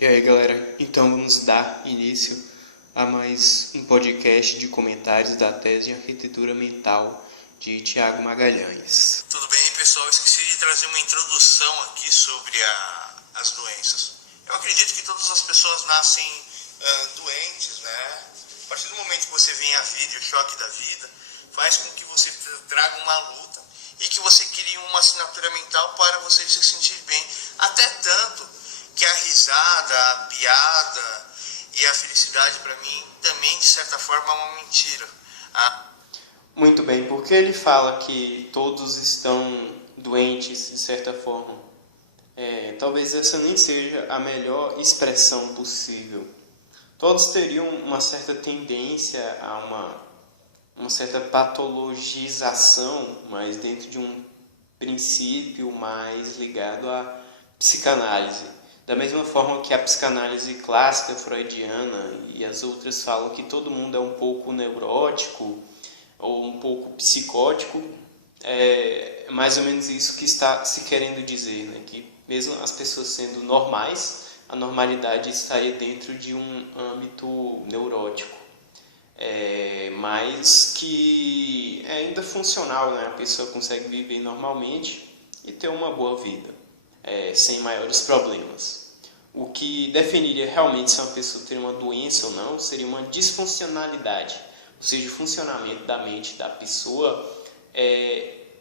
E aí, galera, então vamos dar início a mais um podcast de comentários da tese de arquitetura mental de Tiago Magalhães. Tudo bem, pessoal? Esqueci de trazer uma introdução aqui sobre as doenças. Eu acredito que todas as pessoas nascem doentes, né? A partir do momento que você vem à vida e o choque da vida faz com que você traga uma luta e que você crie uma assinatura mental para você se sentir bem. Até tanto que a risada, a piada e a felicidade, para mim, também, de certa forma, é uma mentira. Muito bem, porque ele fala que todos estão doentes, de certa forma. Talvez essa nem seja a melhor expressão possível. Todos teriam uma certa tendência a uma certa patologização, mas dentro de um princípio mais ligado à psicanálise. Da mesma forma que a psicanálise clássica freudiana e as outras falam que todo mundo é um pouco neurótico ou um pouco psicótico, é mais ou menos isso que está se querendo dizer, né? Que mesmo as pessoas sendo normais, a normalidade estaria dentro de um âmbito neurótico, mas que é ainda funcional, né? A pessoa consegue viver normalmente e ter uma boa vida, sem maiores problemas. O que definiria realmente se uma pessoa teria uma doença ou não seria uma disfuncionalidade, ou seja, o funcionamento da mente da pessoa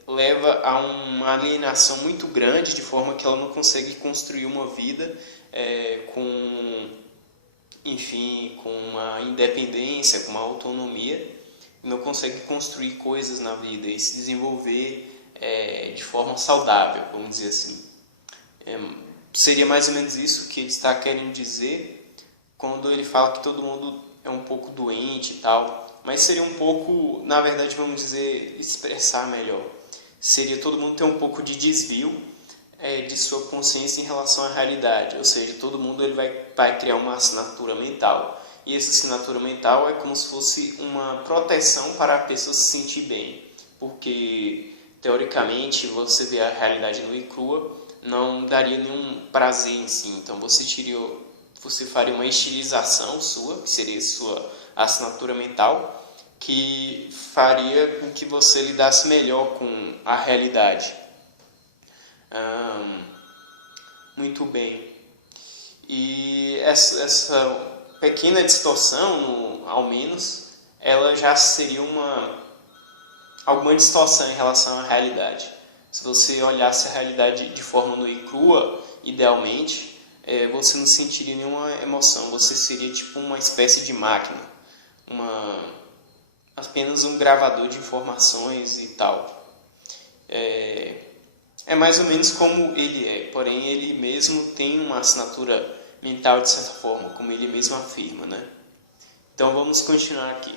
leva a uma alienação muito grande, de forma que ela não consegue construir uma vida com uma independência, com uma autonomia, não consegue construir coisas na vida e se desenvolver de forma saudável, vamos dizer assim. Seria mais ou menos isso que ele está querendo dizer quando ele fala que todo mundo é um pouco doente e tal, mas seria um pouco, na verdade, vamos dizer, expressar melhor. Seria todo mundo ter um pouco de desvio de sua consciência em relação à realidade, ou seja, todo mundo ele vai criar uma assinatura mental, e essa assinatura mental é como se fosse uma proteção para a pessoa se sentir bem, porque teoricamente você vê a realidade nua e crua, não daria nenhum prazer em si. Então você faria uma estilização sua, que seria sua assinatura mental, que faria com que você lidasse melhor com a realidade. Muito bem. E essa pequena distorção, ao menos, ela já seria alguma distorção em relação à realidade. Se você olhasse a realidade de forma nua e crua, idealmente, você não sentiria nenhuma emoção. Você seria tipo uma espécie de máquina, apenas um gravador de informações e tal. É mais ou menos como ele é, porém ele mesmo tem uma assinatura mental de certa forma, como ele mesmo afirma, né? Então vamos continuar aqui.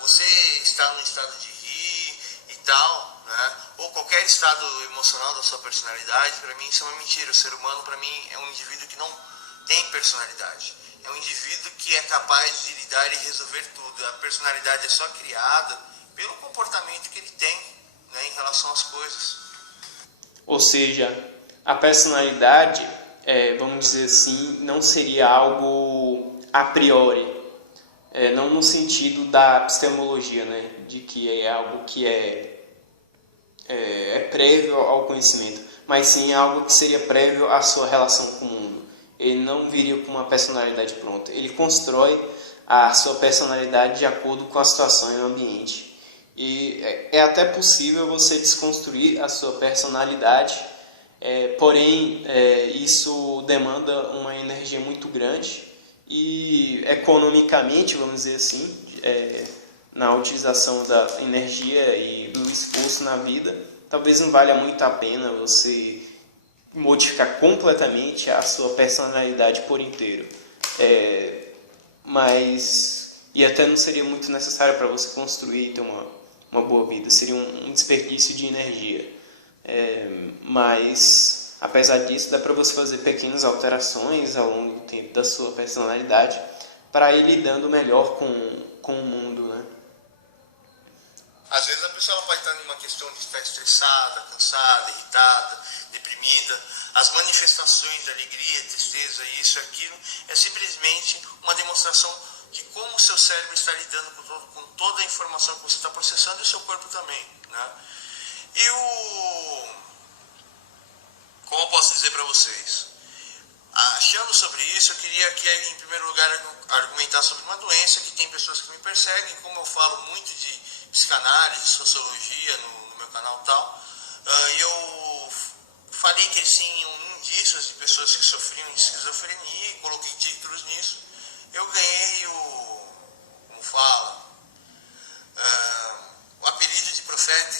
Você está no estado de rir e tal, né? Ou qualquer estado emocional da sua personalidade, para mim isso é uma mentira. O ser humano, para mim, é um indivíduo que não tem personalidade. É um indivíduo que é capaz de lidar e resolver tudo. A personalidade é só criada pelo comportamento que ele tem, né, em relação às coisas. Ou seja, a personalidade, vamos dizer assim, não seria algo a priori, não no sentido da epistemologia, né, de que é algo que é prévio ao conhecimento, mas sim algo que seria prévio à sua relação com o mundo. Ele não viria com uma personalidade pronta, ele constrói a sua personalidade de acordo com a situação e o ambiente. E é até possível você desconstruir a sua personalidade, porém isso demanda uma energia muito grande e economicamente, vamos dizer assim, na utilização da energia e do esforço na vida, talvez não valha muito a pena você modificar completamente a sua personalidade por inteiro. E até não seria muito necessário para você construir e ter uma boa vida, seria um desperdício de energia. Mas, apesar disso, dá para você fazer pequenas alterações ao longo do tempo da sua personalidade para ir lidando melhor com o mundo, né? Às vezes a pessoa ela pode estar numa questão de estar estressada, cansada, irritada, deprimida. As manifestações de alegria, tristeza, isso e aquilo, é simplesmente uma demonstração de como o seu cérebro está lidando com toda a informação que você está processando e o seu corpo também, né? Como eu posso dizer para vocês? Achando sobre isso, eu queria aqui, em primeiro lugar, argumentar sobre uma doença que tem pessoas que me perseguem. Como eu falo muito de psicanálise, sociologia no meu canal e tal, eu falei que eles tinham indícios de pessoas que sofriam de esquizofrenia e coloquei títulos nisso. Eu ganhei o apelido de profeta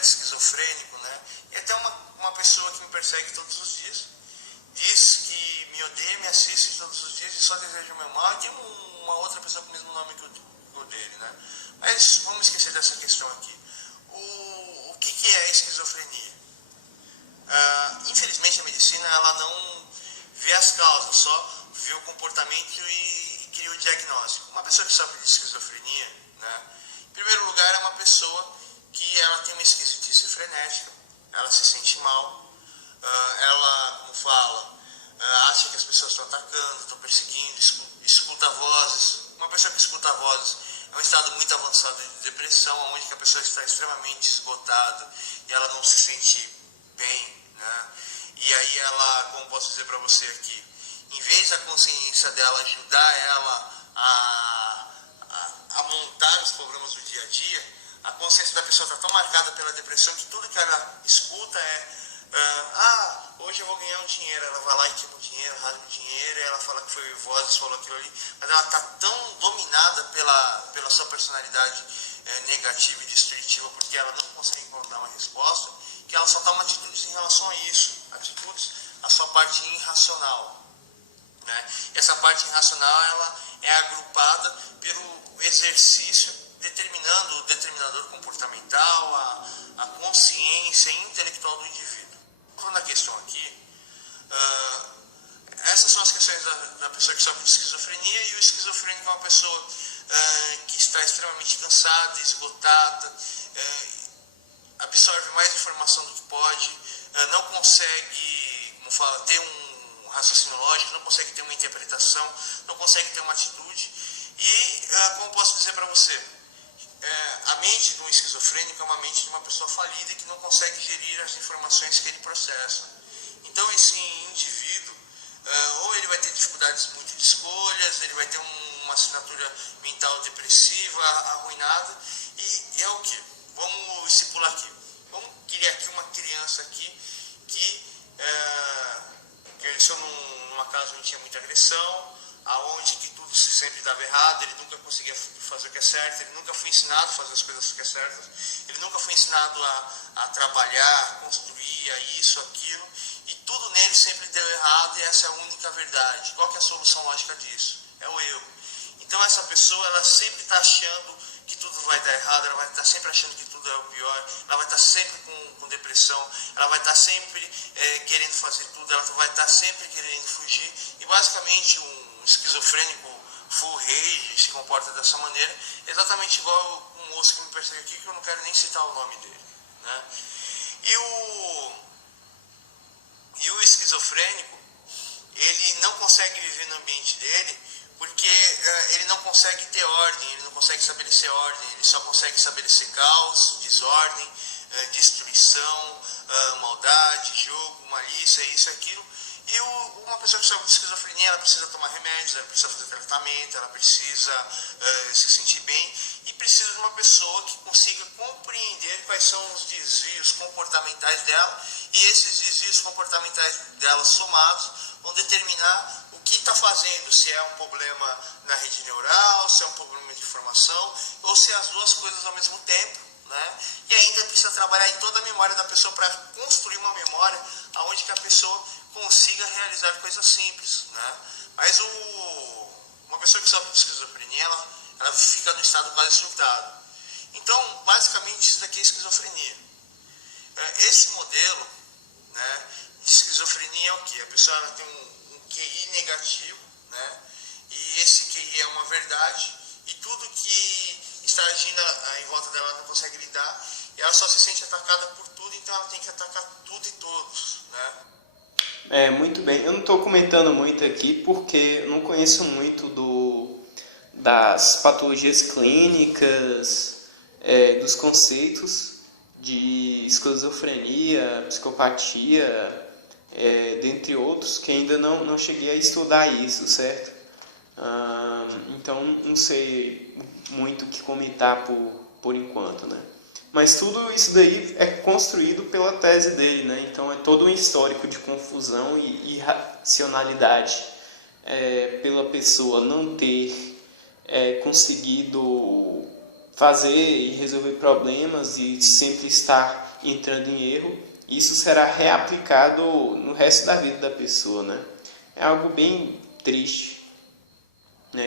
esquizofrênico, né? E até uma pessoa que me persegue todos os dias diz que me odeia, me assiste todos os dias e só deseja o meu mal, e tem uma outra pessoa com o mesmo nome que o dele, né? Mas vamos esquecer dessa questão aqui. O que é a esquizofrenia? Infelizmente a medicina ela não vê as causas, só vê o comportamento e cria o diagnóstico. Uma pessoa que sofre de esquizofrenia, né, em primeiro lugar é uma pessoa que ela tem uma esquisitice frenética, ela se sente mal, ela, como fala, acha que as pessoas estão atacando, estão perseguindo, escuta vozes. Uma pessoa que escuta vozes é um estado muito avançado de depressão, onde a pessoa está extremamente esgotada e ela não se sente bem, né? E aí ela, como posso dizer para você aqui, em vez da consciência dela ajudar ela a montar os problemas do dia a dia, a consciência da pessoa está tão marcada pela depressão que tudo que ela escuta hoje eu vou ganhar um dinheiro. Ela vai lá e tira o dinheiro, rasga o dinheiro, e ela fala que foi vozes, falou aquilo ali, mas ela está tão dominada pela sua personalidade negativa e destrutiva, porque ela não consegue encontrar uma resposta, que ela só toma atitudes em relação a isso, atitudes, a sua parte irracional, né? E essa parte irracional ela é agrupada pelo exercício determinando o determinador comportamental, a consciência intelectual do indivíduo. Falando a questão aqui, essas são as questões da pessoa que sofre de esquizofrenia, e o esquizofrênico é uma pessoa que está extremamente cansada, esgotada, absorve mais informação do que pode, não consegue, como fala, ter um raciocínio lógico, não consegue ter uma interpretação, não consegue ter uma atitude. E, como posso dizer para você, a mente de um esquizofrênico é uma mente de uma pessoa falida que não consegue gerir as informações que ele processa. Então esse indivíduo, ou ele vai ter dificuldades muito de escolhas, ele vai ter uma assinatura mental depressiva, arruinada, e é o que, vamos estipular aqui, vamos criar aqui uma criança aqui que cresceu numa casa onde tinha muita agressão, aonde que tudo sempre dava errado, ele nunca conseguia fazer o que é certo, ele nunca foi ensinado a fazer as coisas que é certas, ele nunca foi ensinado a trabalhar, a construir, a isso, aquilo, e tudo nele sempre deu errado, e essa é a única verdade. Qual que é a solução lógica disso? É o eu. Então essa pessoa, ela sempre está achando que tudo vai dar errado, ela vai estar sempre achando que tudo é o pior, ela vai estar sempre com depressão, ela vai estar sempre querendo fazer tudo, ela vai estar sempre querendo fugir, e basicamente um esquizofrênico full rage se comporta dessa maneira, exatamente igual um moço que me persegue aqui, que eu não quero nem citar o nome dele, né? E o esquizofrênico, ele não consegue viver no ambiente dele porque ele não consegue ter ordem, ele não consegue estabelecer ordem, ele só consegue estabelecer caos, desordem, destruição, maldade, jogo, malícia, isso e aquilo. E uma pessoa que sofre de esquizofrenia, ela precisa tomar remédios, ela precisa fazer tratamento, ela precisa se sentir bem, e precisa de uma pessoa que consiga compreender quais são os desvios comportamentais dela, e esses desvios comportamentais dela somados vão determinar o que está fazendo, se é um problema na rede neural, se é um problema de informação, ou se é as duas coisas ao mesmo tempo, né? E ainda precisa trabalhar em toda a memória da pessoa para construir uma memória onde que a pessoa consiga realizar coisas simples, né? Mas uma pessoa que sofre de esquizofrenia, ela fica no estado quase surtado. Então, basicamente, isso daqui é esquizofrenia. Esse modelo, né, de esquizofrenia é o quê? A pessoa ela tem um QI negativo, né? E esse QI é uma verdade, e tudo que está agindo em volta dela, ela não consegue lidar, e ela só se sente atacada por tudo, então ela tem que atacar tudo e todos, né? Muito bem. Eu não estou comentando muito aqui porque eu não conheço muito das patologias clínicas, dos conceitos de esquizofrenia, psicopatia, dentre outros, que ainda não cheguei a estudar isso, certo? Então não sei muito o que comentar por enquanto, né? Mas tudo isso daí é construído pela tese dele, né? Então é todo um histórico de confusão e irracionalidade pela pessoa não ter conseguido fazer e resolver problemas e sempre estar entrando em erro. Isso será reaplicado no resto da vida da pessoa, né? É algo bem triste, né?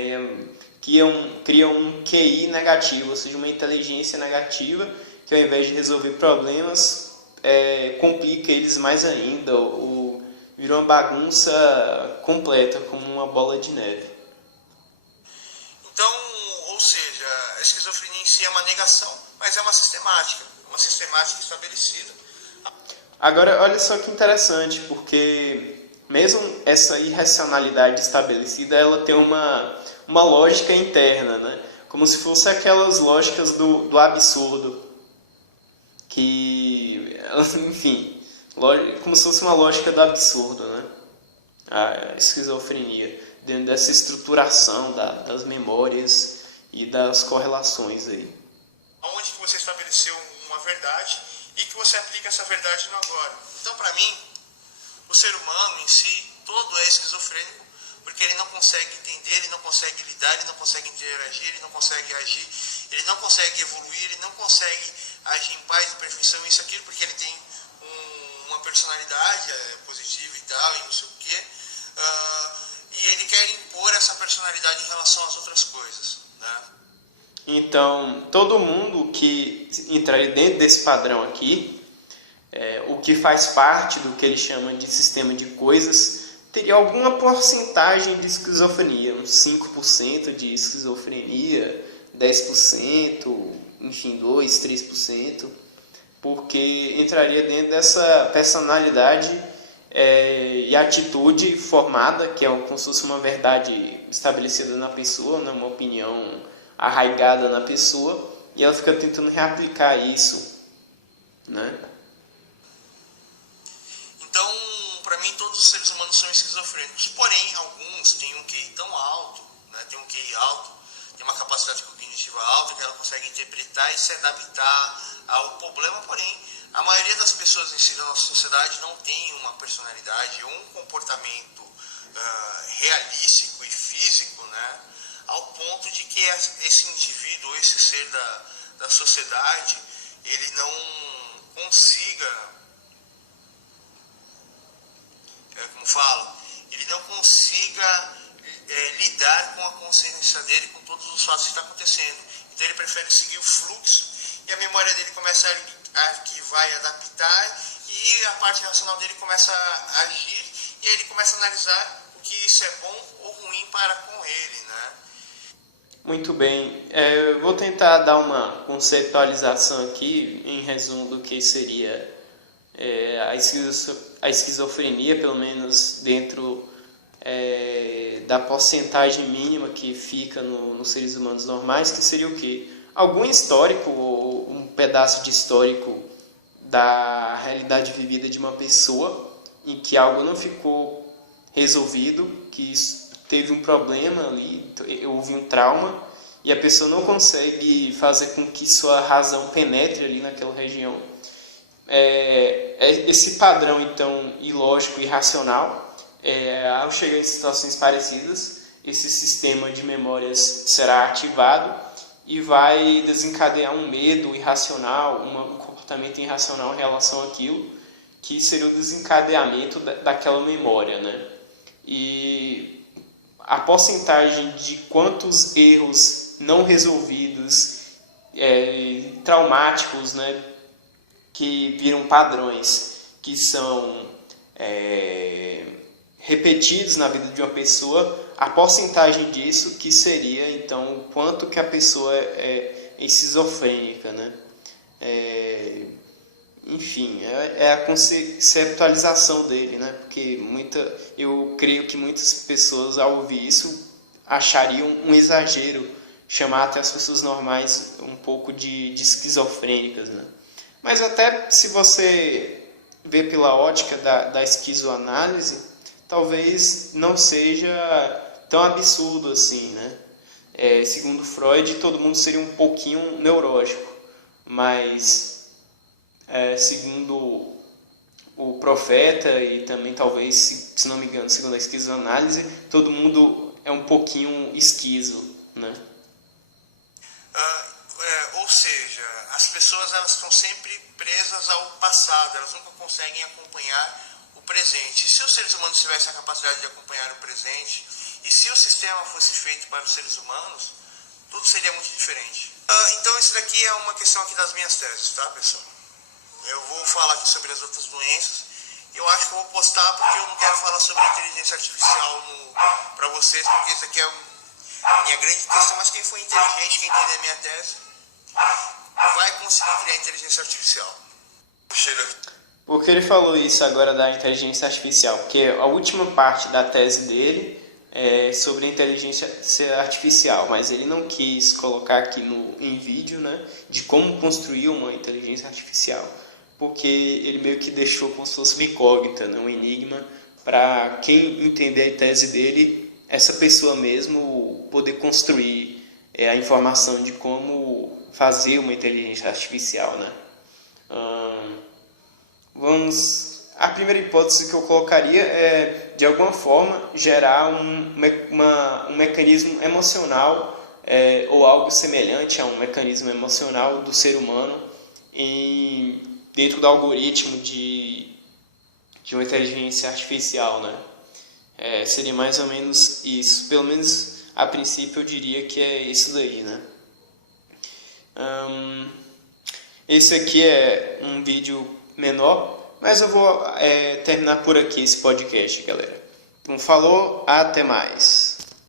Cria um QI negativo, ou seja, uma inteligência negativa que ao invés de resolver problemas, complica eles mais ainda, ou vira uma bagunça completa, como uma bola de neve. Então, ou seja, a esquizofrenia em si é uma negação, mas é uma sistemática estabelecida. Agora, olha só que interessante, porque mesmo essa irracionalidade estabelecida, ela tem uma lógica interna, né? Como se fosse aquelas lógicas do absurdo, que, enfim, como se fosse uma lógica do absurdo, né? A esquizofrenia, dentro dessa estruturação das memórias e das correlações aí. Onde que você estabeleceu uma verdade e que você aplica essa verdade no agora. Então, para mim, o ser humano em si, todo é esquizofrênico, porque ele não consegue entender, ele não consegue lidar, ele não consegue interagir, ele não consegue agir, ele não consegue evoluir, ele não consegue agir em paz, em perfeição, isso, aquilo, porque ele tem uma personalidade positiva e tal, e não sei o quê, e ele quer impor essa personalidade em relação às outras coisas, né? Então, todo mundo que entraria dentro desse padrão aqui, o que faz parte do que ele chama de sistema de coisas, teria alguma porcentagem de esquizofrenia, uns 5% de esquizofrenia, 10%, enfim, 2%, 3%, porque entraria dentro dessa personalidade e atitude formada, que é como se fosse uma verdade estabelecida na pessoa, né, uma opinião arraigada na pessoa, e ela fica tentando reaplicar isso, né? Então, para mim, todos os seres humanos são esquizofrênicos, porém, alguns têm um QI tão alto, né, tem um QI alto, tem uma capacidade cognitiva alta, que ela consegue interpretar e se adaptar ao problema, porém, a maioria das pessoas em si da nossa sociedade não tem uma personalidade ou um comportamento realístico e físico, né, ao ponto de que esse indivíduo, esse ser da sociedade, ele não consiga, ele não consiga lidar com a consciência dele, com todos os fatos que estão acontecendo. Então ele prefere seguir o fluxo e a memória dele começa que vai adaptar e a parte racional dele começa a agir e aí ele começa a analisar o que isso é bom ou ruim para com ele, né? Muito bem, eu vou tentar dar uma conceitualização aqui, em resumo do que seria a esquizofrenia, pelo menos dentro da porcentagem mínima que fica nos seres humanos normais, que seria o quê? Algum histórico, ou um pedaço de histórico da realidade vivida de uma pessoa, em que algo não ficou resolvido, que teve um problema ali, houve um trauma, e a pessoa não consegue fazer com que sua razão penetre ali naquela região. Esse padrão, então, ilógico e irracional, ao chegar em situações parecidas, esse sistema de memórias será ativado e vai desencadear um medo irracional, um comportamento irracional em relação àquilo, que seria o desencadeamento daquela memória, né? E a porcentagem de quantos erros não resolvidos, traumáticos, né, que viram padrões, que são repetidos na vida de uma pessoa, a porcentagem disso que seria, então, o quanto que a pessoa esquizofrênica, né? Enfim, é a conceptualização dele, né? Porque eu creio que muitas pessoas, ao ouvir isso, achariam um exagero chamar até as pessoas normais um pouco de esquizofrênicas, né? Mas até se você ver pela ótica da esquizoanálise, talvez não seja tão absurdo assim, né? Segundo Freud, todo mundo seria um pouquinho neurótico, mas segundo o profeta e também talvez, se não me engano, segundo a esquizoanálise, todo mundo é um pouquinho esquizo, né? Ou seja, as pessoas elas estão sempre presas ao passado, elas nunca conseguem acompanhar o presente. E se os seres humanos tivessem a capacidade de acompanhar o presente, e se o sistema fosse feito para os seres humanos, tudo seria muito diferente. Então isso daqui é uma questão aqui das minhas teses, tá, pessoal? Eu vou falar aqui sobre as outras doenças. Eu acho que eu vou postar porque eu não quero falar sobre inteligência artificial para vocês, porque isso aqui é a minha grande questão, mas quem for inteligente, quem entender a minha tese, vai conseguir criar inteligência artificial. Porque ele falou isso agora da inteligência artificial, porque a última parte da tese dele é sobre a inteligência artificial, mas ele não quis colocar aqui em vídeo, né, de como construir uma inteligência artificial, porque ele meio que deixou como se fosse uma incógnita, né, um enigma, para quem entender a tese dele, essa pessoa mesmo poder construir a informação de como fazer uma inteligência artificial, né? A primeira hipótese que eu colocaria é, de alguma forma, gerar um mecanismo emocional ou algo semelhante a um mecanismo emocional do ser humano dentro do algoritmo de uma inteligência artificial, né? Seria mais ou menos isso. Pelo menos, a princípio, eu diria que é isso daí, né? Esse aqui é um vídeo menor, mas eu vou terminar por aqui esse podcast, galera. Então, falou, até mais.